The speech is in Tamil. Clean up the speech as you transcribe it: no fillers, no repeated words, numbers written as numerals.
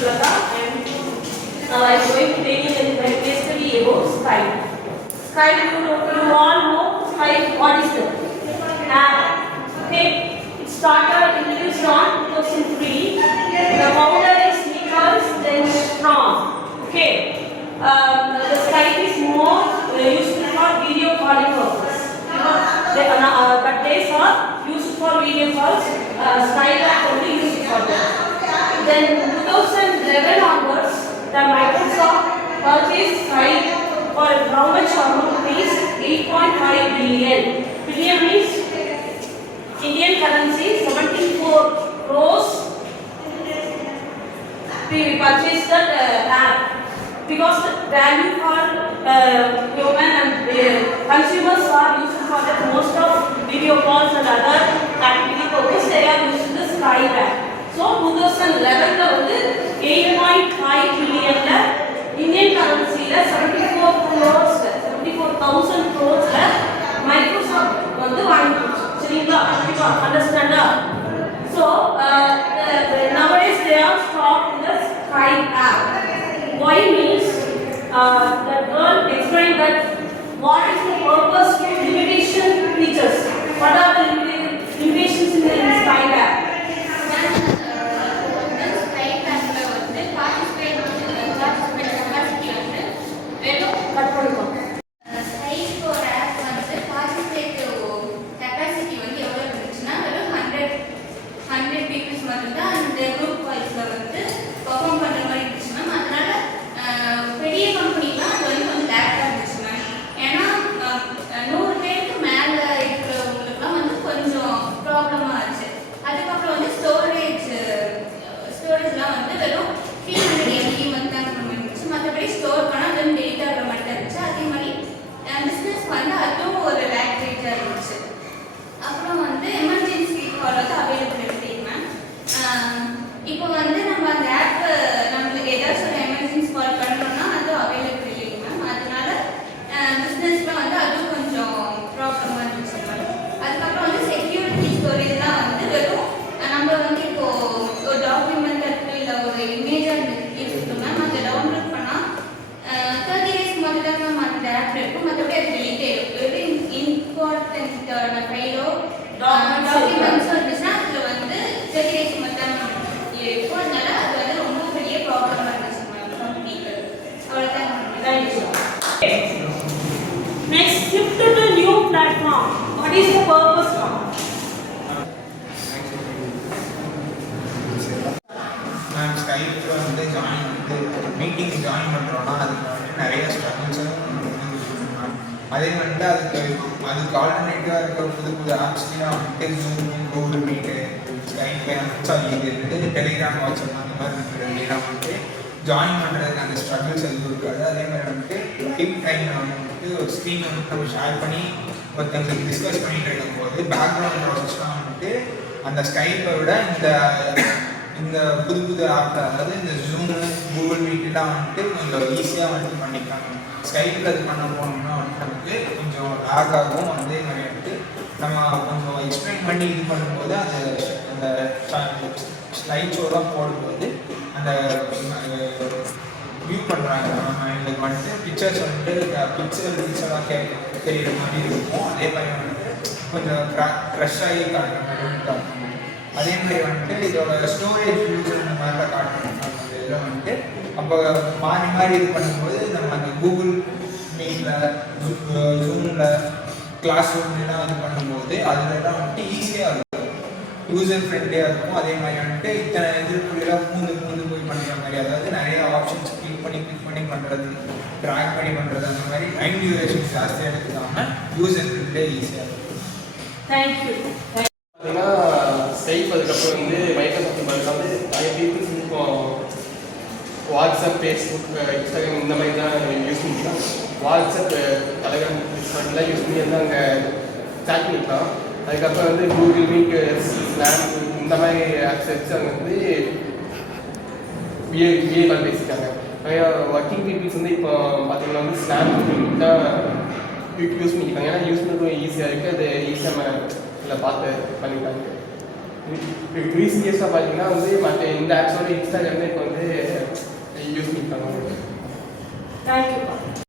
Shulaka. Now I am going to take it very basically about Skype. Skype, you all know Skype. What is it? Okay, it started introduced on 2003. The founder is Nicholas then Strong. Okay, the Skype is more used for video calling purpose. But days are used for video calls. Skype are only used for that. Then 2011 onwards, the Microsoft purchased Skype for how much amount is 8.5 billion. Billion means Indian currency 74 crores. We purchased that app because the value for human and consumers are used for the most of video calls and other activity purpose. They are using the Skype app. So 2011 la வந்து 8.5 billion la Indian currency la 74 crores 74,000 crores la Microsoft வந்து வாங்கிடுச்சு. சரிங்களா? கண்டிப்பா understand? So nowadays they are stopped in the Skype app. Why means the girl explained that what is the purpose of limitation features. What are the limitations in the Skype app? Next, shift to the new platform. What is the purpose of? நான் ஸ்கைப்ல வந்து மீட்டிங் ஜாயின் பண்ணுறோன்னா அதுக்கு வந்து நிறைய ஸ்ட்ரகிள்ஸ் அதே வந்துட்டு அதுக்கு ஆல்டர்னேட்டிவாக இருக்கிற புது ஆப்ஸ்லாம் வந்துட்டு ஜூம் கூகுள் மீட்டு ஸ்கைப் இது டெலிகிராம் வாட்ஸ்அப் அந்த மாதிரி இருக்கிறதுலாம் வந்துட்டு ஜாயின் பண்ணுறதுக்கு அந்த ஸ்ட்ரகிள்ஸ் எதுவும் இருக்காது. அதே மாதிரி வந்துட்டு லைவ் டைமில் வந்துட்டு ஒரு ஸ்க்ரீன் வந்து நம்ம ஷேர் பண்ணி ஒருத்தங்களுக்கு டிஸ்கஸ் பண்ணிட்டு இருக்கும்போது பேக்ரவுண்ட் ப்ராசஸ்லாம் வந்துட்டு அந்த ஸ்கைப்பை விட இந்த புது ஆப் அதாவது இந்த ஜூமு கூகுள் மீட்லாம் வந்துட்டு கொஞ்சம் ஈஸியாக வந்துட்டு பண்ணிக்கலாம். ஸ்கைப்பில் அது பண்ண போனோம்னா வந்துட்டு நமக்கு கொஞ்சம் லேக் ஆகும். அதே மாதிரி வந்துட்டு நம்ம கொஞ்சம் எக்ஸ்பிளைன் பண்ணி இது பண்ணும்போது அந்த ஸ்லைட் ஷோலாம் போடும்போது அந்த வியூ பண்ணுறாங்க நம்ம எங்களுக்கு வந்துட்டு பிக்சர்ஸ் வந்துட்டு பிக்சராக தெரிகிற மாதிரி இருக்கும். அதே மாதிரி வந்துட்டு கொஞ்சம் க்ரஷ் ஆகி காட்டுற மாதிரி காட்டணும். அதே மாதிரி வந்துட்டு இதோட ஸ்டோரேஜ் யூஸ் இந்த மாதிரிலாம் காட்டணும். அந்த இதில் வந்துட்டு அப்போ மாறி இது பண்ணும்போது நம்ம அந்த கூகுள் மீட்டில் ஜூமில் கிளாஸ் ரூம்லாம் இது பண்ணும்போது அதுலலாம் வந்துட்டு ஈஸியாக இருக்கும், யூசர் ஃப்ரெண்ட்லியாக இருக்கும். அதே மாதிரி வந்துட்டு இத்தனை எதிர்ப்புலாம் பூந்து போய் பண்ணுற மாதிரி, அதாவது நிறைய ஆப்ஷன்ஸ் கிளிக் பண்ணி பண்ணுறது, ட்ராக் பண்ணி பண்ணுறது, அந்த மாதிரி டைம் டியூரேஷன் ஜாஸ்தியாக எடுத்துக்காமல் யூசர் ஃப்ரெண்ட்லியாக ஈஸியாக இருக்கும். தேங்க்யூ. பார்த்தீங்கன்னா ஸ்கைப் அதுக்கப்புறம் வந்து மைக்ரோசாஃப்ட் பதில் வந்து நிறைய பீப்புள்ஸ் இப்போ வாட்ஸ்அப், ஃபேஸ்புக், இன்ஸ்டாகிராம் இந்த மாதிரி தான் யூஸ் பண்ணிக்கலாம். வாட்ஸ்அப், டெலிகிராம், டிஸ்கார்ட்லாம் யூஸ் பண்ணி வந்து அங்கே சேட் பண்ணிக்கலாம். அதுக்கப்புறம் வந்து கூகுள் மீட், ஸ்னாப் இந்த மாதிரி ஆப்ஸ் வச்சு அங்கே வந்து வீடியோ கால் பேசிட்டாங்க. நிறையா ஒர்க்கிங் பீப்புள்ஸ் வந்து இப்போ பார்த்தீங்கன்னா வந்து ஸ்னாப் தான் யூஸ் பண்ணிக்கிறாங்க. ஏன்னா யூஸ் பண்ணுறது ஈஸியாக இருக்குது, அது ஈஸியாக இல்லை பார்த்து பண்ணிட்டாங்க. ரீசன்ட் இயர்ஸாக பார்த்தீங்கன்னா வந்து மற்ற இந்த ஆப்ஸோட இன்ஸ்டாகிராம் இப்போ வந்து தேங்க்யூ.